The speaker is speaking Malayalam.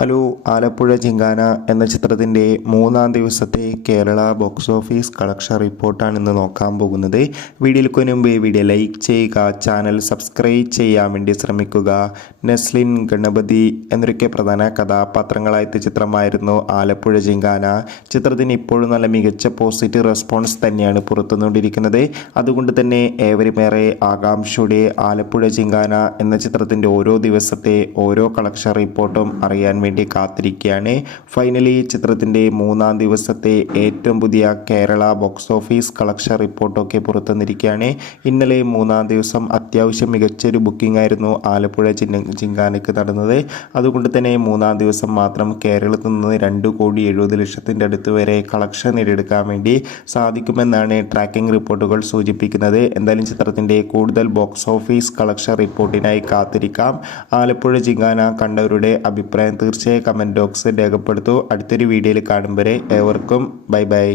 ഹലോ, ആലപ്പുഴ ജിങ്കാന എന്ന ചിത്രത്തിൻ്റെ മൂന്നാം ദിവസത്തെ കേരള ബോക്സ് ഓഫീസ് കളക്ഷൻ റിപ്പോർട്ടാണ് ഇന്ന് നോക്കാൻ പോകുന്നത്. വീഡിയോയ്ക്ക് മുമ്പ് വീഡിയോ ലൈക്ക് ചെയ്യുക, ചാനൽ സബ്സ്ക്രൈബ് ചെയ്യാൻ വേണ്ടി ശ്രമിക്കുക. നെസ്ലിൻ, ഗണപതി എന്നൊക്കെ പ്രധാന കഥാപാത്രങ്ങളായ ചിത്രമായിരുന്നു ആലപ്പുഴ ജിങ്കാന. ചിത്രത്തിന് ഇപ്പോഴും നല്ല മികച്ച പോസിറ്റീവ് റെസ്പോൺസ് തന്നെയാണ് പുറത്തുനിന്നുകൊണ്ടിരിക്കുന്നത്. അതുകൊണ്ട് തന്നെ ഏവരുമേറെ ആകാംക്ഷയുടെ ആലപ്പുഴ ജിങ്കാന എന്ന ചിത്രത്തിൻ്റെ ഓരോ ദിവസത്തെ ഓരോ കളക്ഷൻ റിപ്പോർട്ടും അറിയാൻ വേണ്ടി കാത്തിരിക്കുകയാണ്. ഫൈനലി ചിത്രത്തിൻ്റെ മൂന്നാം ദിവസത്തെ ഏറ്റവും പുതിയ കേരള ബോക്സ് ഓഫീസ് കളക്ഷൻ റിപ്പോർട്ടൊക്കെ പുറത്തുവന്നിരിക്കുകയാണ്. ഇന്നലെ മൂന്നാം ദിവസം അത്യാവശ്യം മികച്ചൊരു ബുക്കിംഗ് ആയിരുന്നു ആലപ്പുഴ ജിങ്കാനയ്ക്ക് നടന്നത്. അതുകൊണ്ട് തന്നെ മൂന്നാം ദിവസം മാത്രം കേരളത്തിൽ നിന്ന് 2,70,00,000 അടുത്ത് വരെ കളക്ഷൻ നേടിയെടുക്കാൻ വേണ്ടി സാധിക്കുമെന്നാണ് ട്രാക്കിംഗ് റിപ്പോർട്ടുകൾ സൂചിപ്പിക്കുന്നത്. എന്തായാലും ചിത്രത്തിൻ്റെ കൂടുതൽ ബോക്സ് ഓഫീസ് കളക്ഷൻ റിപ്പോർട്ടിനായി കാത്തിരിക്കാം. ആലപ്പുഴ ജിങ്കാന കണ്ടവരുടെ അഭിപ്രായം തീർച്ചയായും കമൻറ്റ് ബോക്സിൽ രേഖപ്പെടുത്തൂ. അടുത്തൊരു വീഡിയോയിൽ കാണും വരെ ഏവർക്കും ബൈ ബൈ.